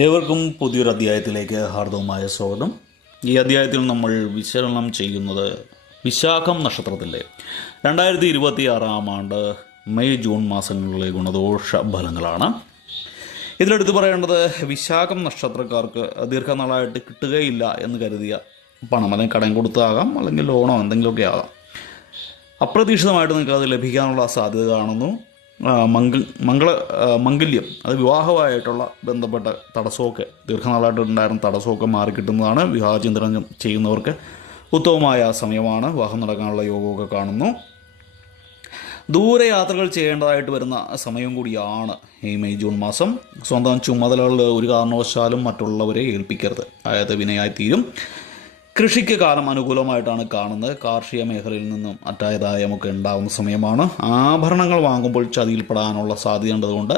ഏവർക്കും പുതിയൊരു അധ്യായത്തിലേക്ക് ഹാർദവമായ സ്വാഗതം. ഈ അധ്യായത്തിൽ നമ്മൾ വിശകലനം ചെയ്യുന്നത് വിശാഖം നക്ഷത്രത്തിലെ 2026 ആണ്ട് മെയ് ജൂൺ മാസങ്ങളിലെ ഗുണദോഷ ഫലങ്ങളാണ്. ഇതിലെടുത്ത് പറയേണ്ടത്, വിശാഖം നക്ഷത്രക്കാർക്ക് ദീർഘനാളായിട്ട് കിട്ടുകയില്ല എന്ന് കരുതിയ പണം, അല്ലെങ്കിൽ കടം കൊടുത്താകാം, അല്ലെങ്കിൽ ലോണോ എന്തെങ്കിലുമൊക്കെ ആകാം, അപ്രതീക്ഷിതമായിട്ട് നിങ്ങൾക്ക് അത് ലഭിക്കാനുള്ള സാധ്യത കാണുന്നു. മംഗല്യം, അത് വിവാഹമായിട്ടുള്ള ബന്ധപ്പെട്ട തടസ്സമൊക്കെ, ദീർഘനാളായിട്ട് ഉണ്ടായിരുന്ന തടസ്സമൊക്കെ മാറിക്കിട്ടുന്നതാണ്. വിവാഹചിന്തനം ചെയ്യുന്നവർക്ക് ഉത്തമമായ സമയമാണ്. വിവാഹം നടക്കാനുള്ള യോഗമൊക്കെ കാണുന്നു. ദൂരയാത്രകൾ ചെയ്യേണ്ടതായിട്ട് വരുന്ന സമയം കൂടിയാണ് ഈ മെയ് ജൂൺ മാസം. സ്വന്തം ചുമതലകൾ ഒരു കാരണവശാലും മറ്റുള്ളവരെ ഏൽപ്പിക്കരുത്, അതായത് വിനയായിത്തീരും. കൃഷിക്ക് കാലം അനുകൂലമായിട്ടാണ് കാണുന്നത്. കാർഷിക മേഖലയിൽ നിന്നും അറ്റാദായമൊക്കെ ഉണ്ടാകുന്ന സമയമാണ്. ആഭരണങ്ങൾ വാങ്ങുമ്പോൾ ചതിയിൽപ്പെടാനുള്ള സാധ്യതയുള്ളതുകൊണ്ട്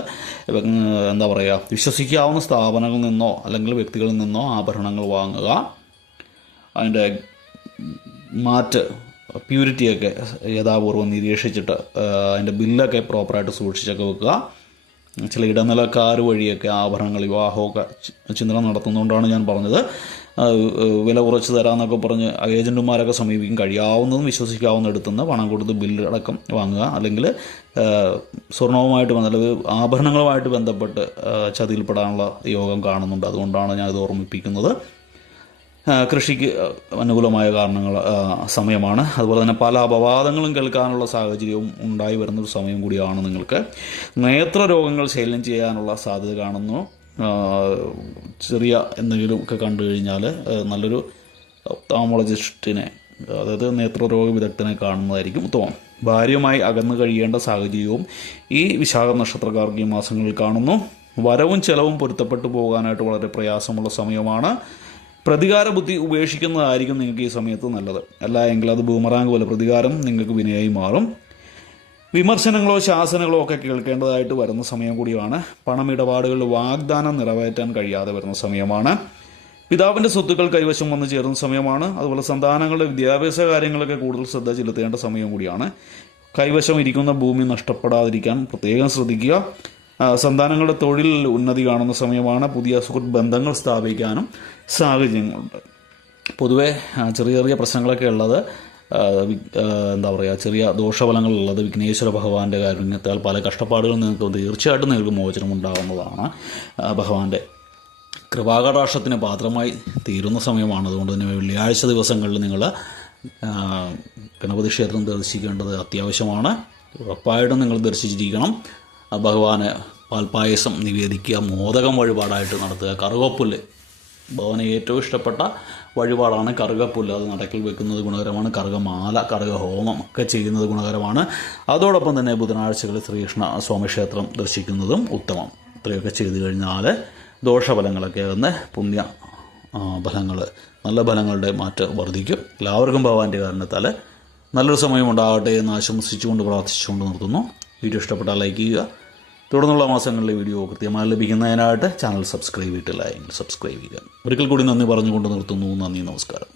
വിശ്വസിക്കാവുന്ന സ്ഥാപനങ്ങളിൽ നിന്നോ അല്ലെങ്കിൽ വ്യക്തികളിൽ നിന്നോ ആഭരണങ്ങൾ വാങ്ങുക. അതിൻ്റെ പ്യൂരിറ്റിയൊക്കെ യഥാപൂർവ്വം നിരീക്ഷിച്ചിട്ട് അതിൻ്റെ ബില്ലൊക്കെ പ്രോപ്പറായിട്ട് സൂക്ഷിച്ചൊക്കെ വെക്കുക. ചില ഇടനിലക്കാർ വഴിയൊക്കെ ആഭരണങ്ങൾ, വിവാഹമൊക്കെ ചിന്തനം നടത്തുന്നതുകൊണ്ടാണ് ഞാൻ പറഞ്ഞത്. വില കുറച്ച് തരാമെന്നൊക്കെ പറഞ്ഞ് ഏജൻറ്റുമാരൊക്കെ സമീപിക്കും. കഴിയാവുന്നതും വിശ്വസിക്കാവുന്ന എടുത്തുനിന്ന് പണം കൊടുത്ത് ബില്ല് അടക്കം വാങ്ങുക. അല്ലെങ്കിൽ സ്വർണവുമായിട്ട് അല്ലെങ്കിൽ ആഭരണങ്ങളുമായിട്ട് ബന്ധപ്പെട്ട് ചതിയിൽപ്പെടാനുള്ള യോഗം കാണുന്നുണ്ട്. അതുകൊണ്ടാണ് ഞാനിത് ഓർമ്മിപ്പിക്കുന്നത്. കൃഷിക്ക് അനുകൂലമായ സമയമാണ്. അതുപോലെ തന്നെ പല അപവാദങ്ങളും കേൾക്കാനുള്ള സാഹചര്യവും ഉണ്ടായി വരുന്നൊരു സമയം കൂടിയാണ് നിങ്ങൾക്ക്. നേത്ര രോഗങ്ങൾ ശൈലം ചെയ്യാനുള്ള സാധ്യത കാണുന്നു. ചെറിയ എന്തെങ്കിലും ഒക്കെ കണ്ടു കഴിഞ്ഞാൽ നല്ലൊരു ഒപ്താമോളജിസ്റ്റിനെ, അതായത് നേത്രരോഗ വിദഗ്ധനെ കാണുന്നതായിരിക്കും ഉത്തമം. ഭാര്യയുമായി അകന്നു കഴിയേണ്ട സാഹചര്യവും ഈ വിശാഖ നക്ഷത്രക്കാർക്ക് ഈ മാസങ്ങളിൽ കാണുന്നു. വരവും ചെലവും പൊരുത്തപ്പെട്ടു പോകാനായിട്ട് വളരെ പ്രയാസമുള്ള സമയമാണ്. പ്രതികാര ബുദ്ധി ഉപേക്ഷിക്കുന്നതായിരിക്കും നിങ്ങൾക്ക് ഈ സമയത്ത് നല്ലത്. അല്ല എങ്കിൽ അത് ബൂമറാങ് പോലെ പ്രതികാരം നിങ്ങൾക്ക് വിനയായി മാറും. വിമർശനങ്ങളോ ശാസനകളോ ഒക്കെ കേൾക്കേണ്ടതായിട്ട് വരുന്ന സമയം കൂടിയാണ്. പണമിടപാടുകളിൽ വാഗ്ദാനം നിറവേറ്റാൻ കഴിയാതെ വരുന്ന സമയമാണ്. പിതാവിൻ്റെ സ്വത്തുക്കൾ കൈവശം വന്നു ചേരുന്ന സമയമാണ്. അതുപോലെ സന്താനങ്ങളുടെ വിദ്യാഭ്യാസ കാര്യങ്ങളൊക്കെ കൂടുതൽ ശ്രദ്ധ ചെലുത്തേണ്ട സമയം കൂടിയാണ്. കൈവശം ഇരിക്കുന്ന ഭൂമി നഷ്ടപ്പെടാതിരിക്കാൻ പ്രത്യേകം ശ്രദ്ധിക്കുക. സന്താനങ്ങളുടെ തൊഴിൽ ഉന്നതി കാണുന്ന സമയമാണ്. പുതിയ സുഹൃത്ത് ബന്ധങ്ങൾ സ്ഥാപിക്കാനും സാഹചര്യങ്ങളുണ്ട്. പൊതുവെ ചെറിയ ചെറിയ പ്രശ്നങ്ങളൊക്കെ ഉള്ളത്, ചെറിയ ദോഷഫലങ്ങളുള്ളത് വിഘ്നേശ്വര ഭഗവാന്റെ കാരുണ്യത്താൽ പല കഷ്ടപ്പാടുകളിൽ നിങ്ങൾക്ക് തീർച്ചയായിട്ടും നിങ്ങൾക്ക് മോചനം ഉണ്ടാകുന്നതാണ്. ഭഗവാന്റെ കൃപാകടാക്ഷത്തിന് പാത്രമായി തീരുന്ന സമയമാണ്. അതുകൊണ്ട് തന്നെ വെള്ളിയാഴ്ച ദിവസങ്ങളിൽ നിങ്ങൾ ഗണപതി ക്ഷേത്രം ദർശിക്കേണ്ടത് അത്യാവശ്യമാണ്. ഉറപ്പായിട്ടും നിങ്ങൾ ദർശിച്ചിരിക്കണം. ഭഗവാന് പാൽപ്പായസം നിവേദിക്കുക, മോദകം വഴിപാടായിട്ട് നടത്തുക, കറുകപ്പുല്ല്, ഭഗവാന് ഏറ്റവും ഇഷ്ടപ്പെട്ട വഴിപാടാണ് കറുകപ്പുല്ല്. അത് നടക്കിൽ വെക്കുന്നത് ഗുണകരമാണ്. കറുകമാല, കറുകഹോമം ഒക്കെ ചെയ്യുന്നത് ഗുണകരമാണ്. അതോടൊപ്പം തന്നെ ബുധനാഴ്ചകളിൽ ശ്രീകൃഷ്ണ സ്വാമി ക്ഷേത്രം ദർശിക്കുന്നതും ഉത്തമം. ഇത്രയൊക്കെ ചെയ്തു കഴിഞ്ഞാൽ ദോഷഫലങ്ങളൊക്കെ വന്ന് പുണ്യ ഫലങ്ങൾ, നല്ല ഫലങ്ങളുടെ മാറ്റം വർദ്ധിക്കും. എല്ലാവർക്കും ഭഗവാന്റെ കാരണത്താൽ നല്ലൊരു സമയം ഉണ്ടാകട്ടെ എന്ന് ആശംസിച്ചുകൊണ്ട് പ്രാർത്ഥിച്ചുകൊണ്ട് നിർത്തുന്നു. വീഡിയോ ഇഷ്ടപ്പെട്ടാൽ ലൈക്ക് ചെയ്യുക. തുടർന്നുള്ള മാസങ്ങളിലെ വീഡിയോ കൃത്യമായി ലഭിക്കുന്നതിനായിട്ട് ചാനൽ സബ്സ്ക്രൈബ് ചെയ്തിട്ടില്ല എങ്കിൽ സബ്സ്ക്രൈബ് ചെയ്യുക. ഒരിക്കൽ കൂടി നന്ദി പറഞ്ഞുകൊണ്ട് നിർത്തുന്നു. നന്ദി, നമസ്കാരം.